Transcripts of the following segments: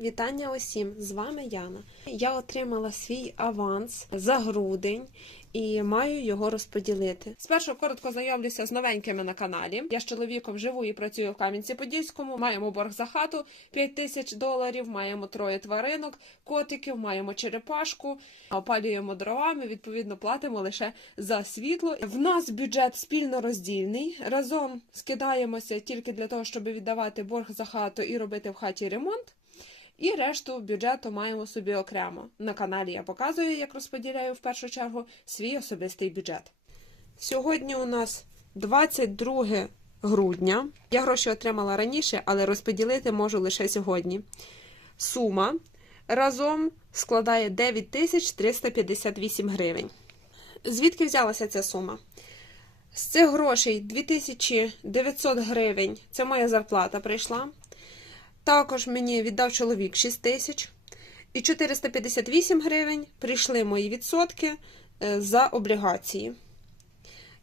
Вітання усім! З вами Яна. Я отримала свій аванс за грудень і маю його розподілити. Спершу коротко знайомлюся з новенькими на каналі. Я з чоловіком живу і працюю в Кам'янці-Подільському. Маємо борг за хату 5 тисяч доларів. Маємо троє тваринок, котиків, маємо черепашку, опалюємо дровами. Відповідно, платимо лише за світло. В нас бюджет спільно роздільний. Разом скидаємося тільки для того, щоб віддавати борг за хату і робити в хаті ремонт. І решту бюджету маємо собі окремо. На каналі я показую, як розподіляю в першу чергу свій особистий бюджет. Сьогодні у нас 22 грудня. Я гроші отримала раніше, але розподілити можу лише сьогодні. Сума разом складає 9358 гривень. Звідки взялася ця сума? З цих грошей 2900 гривень це моя зарплата прийшла. Також мені віддав чоловік 6 тисяч. І 458 гривень прийшли мої відсотки е, за облігації.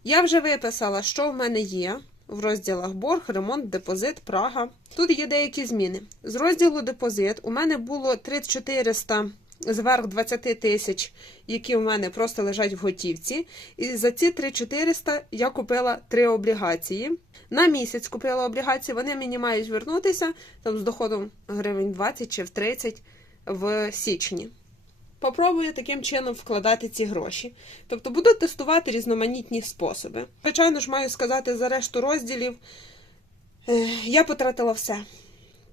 Я вже виписала, що в мене є в розділах борг, ремонт, депозит, Прага. Тут є деякі зміни. З розділу депозит у мене було 3400 зверх 20 тисяч, які у мене просто лежать в готівці. І за ці 3400 я купила три облігації. На місяць купила облігації, вони мені мають вернутися там з доходом гривень 20 чи в 30 в січні. Попробую таким чином вкладати ці гроші. Тобто буду тестувати різноманітні способи. Звичайно ж, маю сказати за решту розділів, е, я потратила все.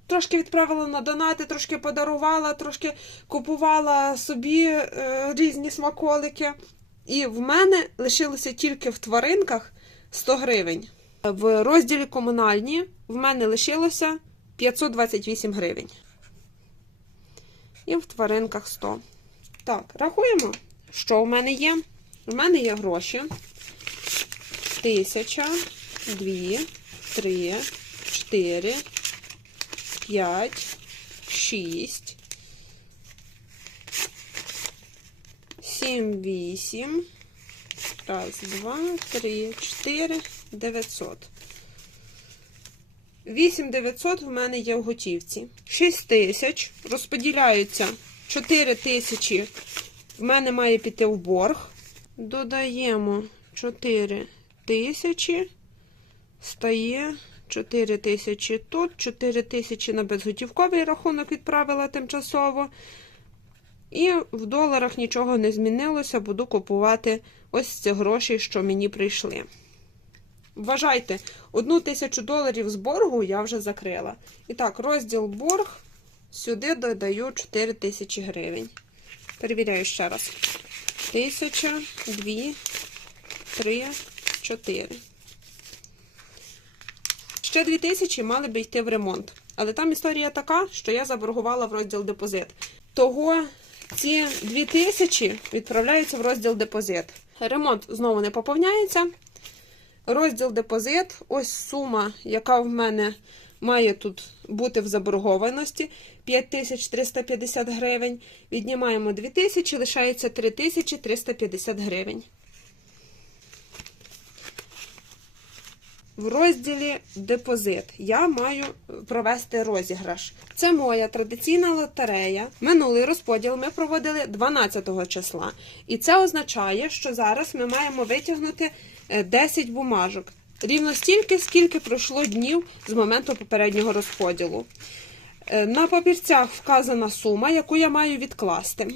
Трошки відправила на донати, трошки подарувала, трошки купувала собі е, різні смаколики. І в мене лишилося тільки в тваринках 100 гривень. В розділі комунальні в мене лишилося 528 гривень. І в тваринках 100. Так, рахуємо, що в мене є. У мене є гроші. Тисяча, дві, три, чотири, п'ять, шість, сім, вісім. Раз, два, три, чотири, дев'ятсот. 8900 в мене є в готівці. 6 тисяч розподіляються 4 тисячі. В мене має піти в борг. Додаємо 4 тисячі. Стає 4 тисячі тут, 4 тисячі на безготівковий рахунок відправила тимчасово. І в доларах нічого не змінилося, буду купувати ось ці гроші, що мені прийшли. Вважайте, одну тисячу доларів з боргу я вже закрила. І так, розділ борг. Сюди додаю 4 тисячі гривень. Перевіряю ще раз. Тисяча, дві, три, чотири. Ще дві тисячі мали би йти в ремонт. Але там історія така, що я заборгувала в розділ депозит. Того ці дві тисячі відправляються в розділ депозит. Ремонт знову не поповняється. Розділ депозит. Ось сума, яка в мене має тут бути в заборгованості 5350 гривень. Віднімаємо 2000, лишається 3350 гривень. В розділі депозит я маю провести розіграш. Це моя традиційна лотерея. Минулий розподіл ми проводили 12 числа. І це означає, що зараз ми маємо витягнути е, 10 бумажок. Рівно стільки, скільки пройшло днів з моменту попереднього розподілу. Е, На папірцях вказана сума, яку я маю відкласти.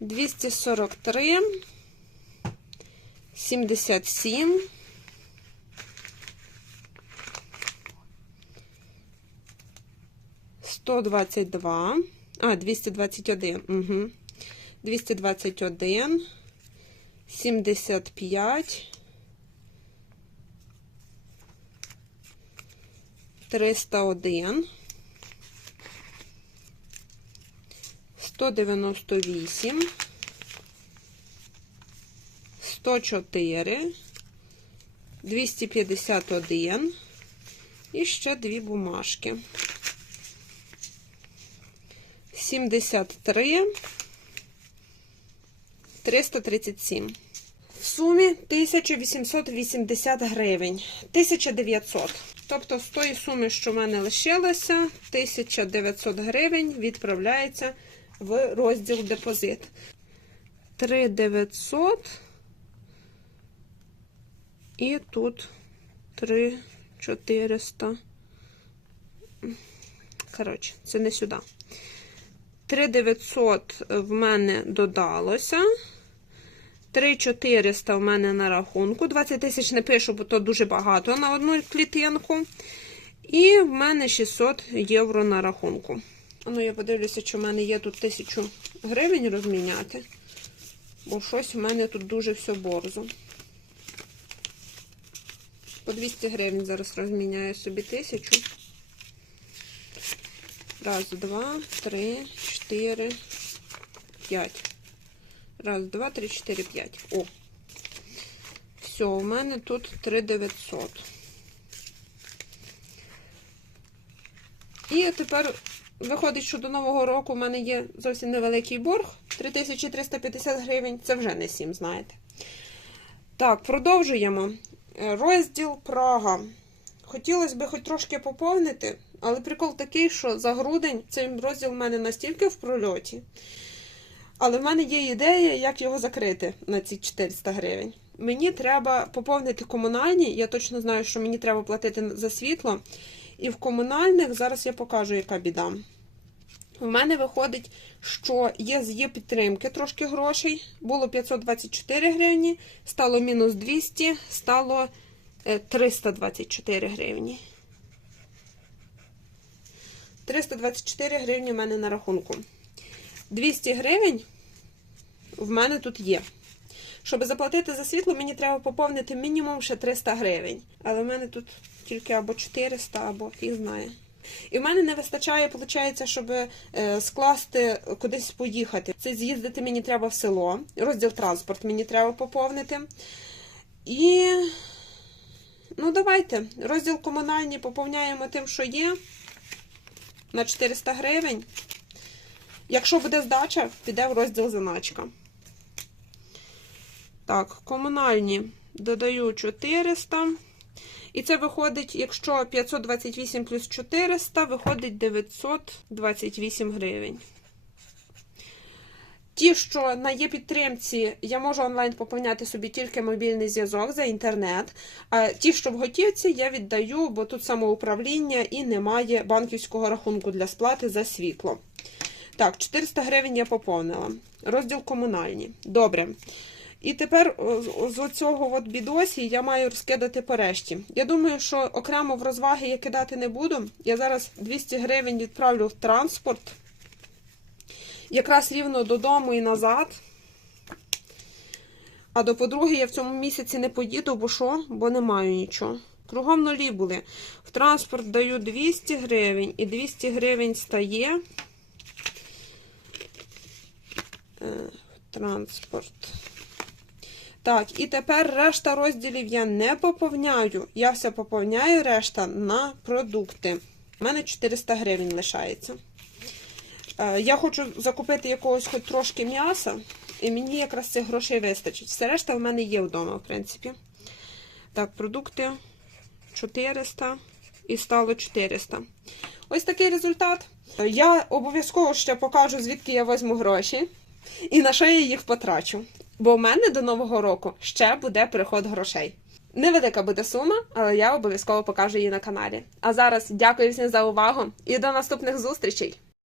243, 77. 122, а, 221, угу. 221, 75, 301, 198, 104, 251 і ще дві бумажки. 73, 337. В сумі 1880 гривень. 1900. Тобто з тої суми, що в мене лишилося, 1900 гривень відправляється в розділ депозит. 3900 і тут 3400. Коротше, це не сюди. 3900 в мене додалося. 3400 в мене на рахунку. 20 тисяч не пишу, бо то дуже багато на одну клітинку. І в мене 600 євро на рахунку. Ну, я подивлюся, чи в мене є тут 1000 гривень розміняти. Бо щось у мене тут дуже все борзо. По 200 гривень зараз розміняю собі 1000. Раз, два, три, чотири, п'ять. Раз, два, три, чотири, п'ять. О. Все, у мене тут 3900. І тепер виходить, що до Нового року в мене є зовсім невеликий борг. 3350 гривень. Це вже не 7, знаєте. Так, продовжуємо. Розділ Прага. Хотілося б хоч трошки поповнити, але прикол такий, що за грудень цей розділ в мене настільки в прольоті. Але в мене є ідея, як його закрити на ці 400 гривень. Мені треба поповнити комунальні. Я точно знаю, що мені треба платити за світло. І в комунальних зараз я покажу, яка біда. У мене виходить, що є з є підтримки трошки грошей. Було 524 гривні, стало мінус 200, стало 324 гривні. 324 гривні в мене на рахунку. 200 гривень в мене тут є. Щоб заплатити за світло, мені треба поповнити мінімум ще 300 гривень. Але в мене тут тільки або 400, або фіг знає. І в мене не вистачає, виходить, щоб е, скласти кудись поїхати. Це з'їздити мені треба в село. Розділ транспорт мені треба поповнити. І, ну, давайте. Розділ комунальні поповняємо тим, що є. На 400 гривень. Якщо буде здача, піде в розділ заначка. Так, комунальні додаю 400. І це виходить, якщо 528 плюс 400, виходить 928 гривень. Ті, що на є підтримці, я можу онлайн поповняти собі тільки мобільний зв'язок за інтернет. А ті, що в готівці, я віддаю, бо тут самоуправління і немає банківського рахунку для сплати за світло. Так, 400 гривень я поповнила. Розділ комунальні. Добре. І тепер з- з оцього от бідосі я маю розкидати по решті. Я думаю, що окремо в розваги я кидати не буду. Я зараз 200 гривень відправлю в транспорт. Якраз рівно додому і назад. А до подруги я в цьому місяці не поїду, бо що? Бо не маю нічого. Кругом нулі були. В транспорт даю 200 гривень, і 200 гривень стає. Е, в транспорт. Так, і тепер решта розділів я не поповняю. Я все поповняю решта на продукти. У мене 400 гривень лишається. Е, Я хочу закупити якогось хоч трошки м'яса, і мені якраз цих грошей вистачить. Все решта в мене є вдома, в принципі. Так, продукти 400 і стало 400. Ось такий результат. Я обов'язково ще покажу, звідки я візьму гроші і на що я їх потрачу. Бо в мене до Нового року ще буде приход грошей. Невелика буде сума, але я обов'язково покажу її на каналі. А зараз дякую всім за увагу і до наступних зустрічей!